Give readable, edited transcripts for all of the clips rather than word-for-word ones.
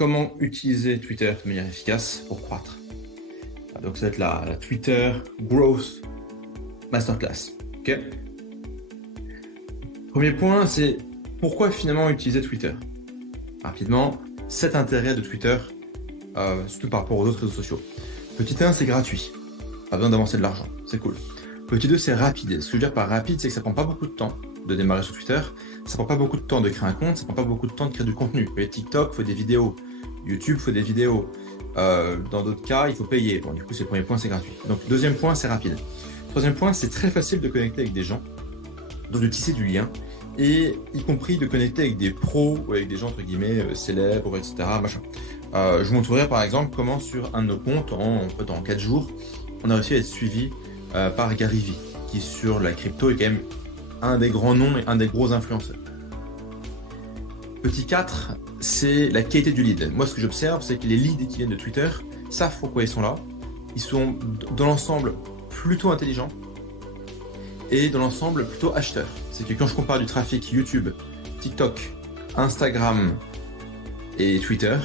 comment utiliser Twitter de manière efficace pour croître. Donc ça va être la Twitter Growth Masterclass. Ok. Premier point, c'est pourquoi finalement utiliser Twitter. Rapidement, 7 intérêts de Twitter, surtout par rapport aux autres réseaux sociaux. Petit 1, c'est gratuit. Pas besoin d'avancer de l'argent, c'est cool. Petit 2, c'est rapide. Ce que je veux dire par rapide, c'est que ça prend pas beaucoup de temps de démarrer sur Twitter. Ça prend pas beaucoup de temps de créer un compte, ça prend pas beaucoup de temps de créer du contenu. Vous voyez, TikTok, il faut des vidéos. YouTube, il faut des vidéos. Dans d'autres cas, il faut payer. Bon, du coup, c'est le premier point, c'est gratuit. Donc, deuxième point, c'est rapide. Troisième point, c'est très facile de connecter avec des gens, donc de tisser du lien, et y compris de connecter avec des pros ou avec des gens, entre guillemets, célèbres, etc. Machin. Je vous montrerai par exemple comment sur un de nos comptes, en 4 jours, on a réussi à être suivi par Gary Vee, qui sur la crypto est quand même un des grands noms et un des gros influenceurs. Petit 4, c'est la qualité du lead. Moi, ce que j'observe, c'est que les leads qui viennent de Twitter savent pourquoi ils sont là. Ils sont dans l'ensemble plutôt intelligents et dans l'ensemble plutôt acheteurs. C'est que quand je compare du trafic YouTube, TikTok, Instagram et Twitter,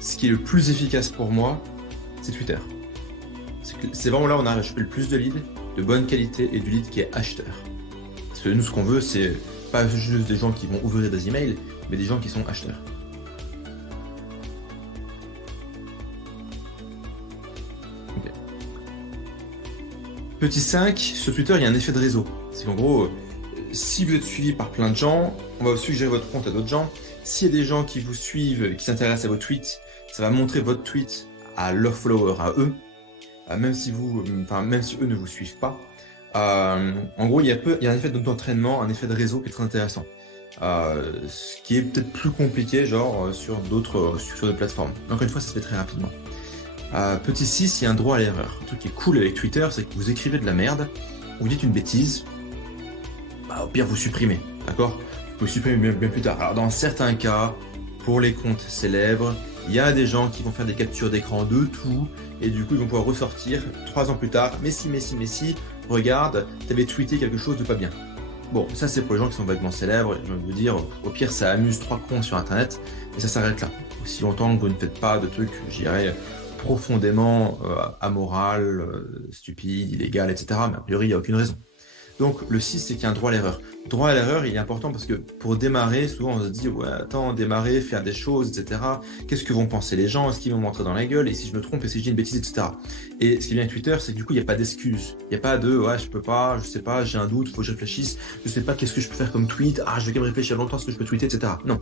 ce qui est le plus efficace pour moi, c'est Twitter. C'est vraiment là où on a chopé le plus de leads, de bonne qualité et du lead qui est acheteur. Parce que nous, ce qu'on veut, c'est pas juste des gens qui vont ouvrir des emails, mais des gens qui sont acheteurs. Okay. Petit 5, sur Twitter, il y a un effet de réseau. C'est qu'en gros, si vous êtes suivi par plein de gens, on va suggérer votre compte à d'autres gens. S'il y a des gens qui vous suivent, qui s'intéressent à vos tweets, ça va montrer votre tweet à leurs followers, à eux, même si eux ne vous suivent pas. En gros, il y a un effet d'entraînement, un effet de réseau qui est très intéressant. Ce qui est peut-être plus compliqué, genre sur d'autres plateformes. Encore une fois, ça se fait très rapidement. Petit 6, il y a un droit à l'erreur. Un truc qui est cool avec Twitter, c'est que vous écrivez de la merde, vous dites une bêtise, au pire vous supprimez, d'accord? Vous pouvez supprimer bien plus tard. Alors dans certains cas, pour les comptes célèbres, il y a des gens qui vont faire des captures d'écran de tout, et du coup ils vont pouvoir ressortir 3 ans plus tard, mais si, regarde, t'avais tweeté quelque chose de pas bien. Bon, ça c'est pour les gens qui sont vaguement célèbres, je vais vous dire, au pire ça amuse 3 cons sur internet, et ça s'arrête là. Aussi longtemps que vous ne faites pas de trucs, je dirais, profondément amoral, stupide, illégal, etc. Mais a priori il n'y a aucune raison. Donc le 6, c'est qu'il y a un droit à l'erreur. Droit à l'erreur, il est important parce que pour démarrer, souvent on se dit ouais attends, démarrer, faire des choses, etc. Qu'est-ce que vont penser les gens? Est-ce qu'ils vont m'entrer dans la gueule? Et si je me trompe, et si je dis une bêtise, etc. Et ce qui est bien avec Twitter, c'est que du coup il n'y a pas d'excuses. Il n'y a pas de ouais je peux pas, je sais pas, j'ai un doute, faut que je réfléchisse, je sais pas qu'est-ce que je peux faire comme tweet, je vais quand même réfléchir longtemps ce que je peux tweeter, etc. Non.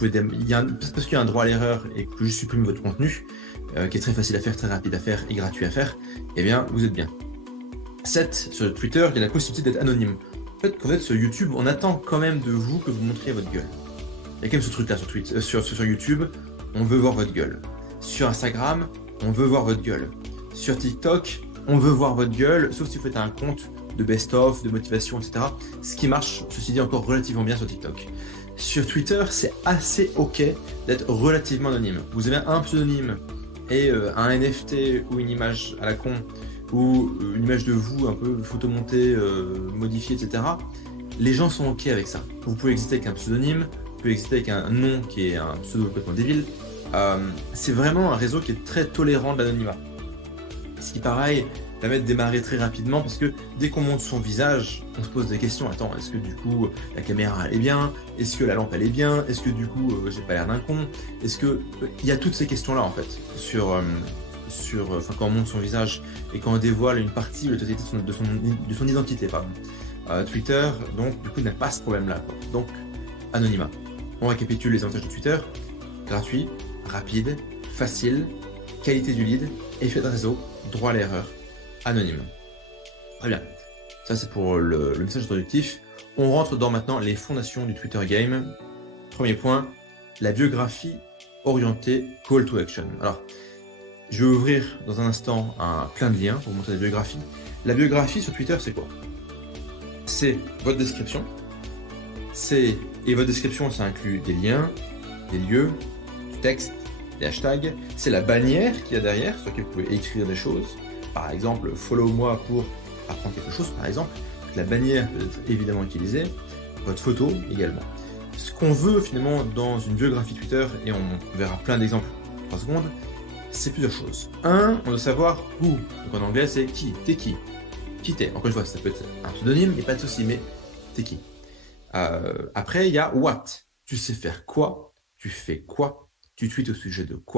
Parce qu'il y a un droit à l'erreur et que je supprime votre contenu, qui est très facile à faire, très rapide à faire et gratuit à faire, eh bien vous êtes bien. 7, sur Twitter, il y a la possibilité d'être anonyme. En fait, quand vous êtes sur YouTube, on attend quand même de vous que vous montriez votre gueule. Il y a quand même ce truc-là sur YouTube, on veut voir votre gueule. Sur Instagram, on veut voir votre gueule. Sur TikTok, on veut voir votre gueule, sauf si vous faites un compte de best-of, de motivation, etc. Ce qui marche, ceci dit, encore relativement bien sur TikTok. Sur Twitter, c'est assez ok d'être relativement anonyme. Vous avez un pseudonyme et un NFT ou une image à la con, ou une image de vous un peu photomontée, modifiée, etc. Les gens sont ok avec ça. Vous pouvez exister avec un pseudonyme, vous pouvez exister avec un nom qui est un pseudo complètement débile. C'est vraiment un réseau qui est très tolérant de l'anonymat. Ce qui, pareil, permet de démarrer très rapidement parce que dès qu'on montre son visage, on se pose des questions. Attends, est-ce que du coup la caméra elle est bien? Est-ce que la lampe elle est bien? Est-ce que du coup j'ai pas l'air d'un con? Est-ce que il y a toutes ces questions-là en fait quand on montre son visage et quand on dévoile une partie de son identité, pardon. Twitter, donc, du coup, n'a pas ce problème-là, quoi. Donc, anonymat. On récapitule les avantages de Twitter. Gratuit, rapide, facile, qualité du lead, effet de réseau, droit à l'erreur, anonyme. Très bien. Ça, c'est pour le message introductif. On rentre dans maintenant les fondations du Twitter Game. Premier point, la biographie orientée call to action. Alors, je vais ouvrir dans un instant plein de liens pour vous montrer la biographie. La biographie sur Twitter, c'est quoi? C'est votre description. Et votre description, ça inclut des liens, des lieux, du texte, des hashtags. C'est la bannière qu'il y a derrière, sur laquelle vous pouvez écrire des choses. Par exemple, follow-moi pour apprendre quelque chose, par exemple. La bannière peut être évidemment utilisée. Votre photo également. Ce qu'on veut finalement dans une biographie Twitter, et on verra plein d'exemples en 3 secondes, c'est plusieurs choses. Un, on doit savoir who. Donc en anglais, c'est qui. T'es qui? Qui t'es? Encore une fois, ça peut être un pseudonyme, il n'y a pas de souci, mais t'es qui? Après, il y a what. Tu sais faire quoi? Tu fais quoi? Tu tweets au sujet de quoi?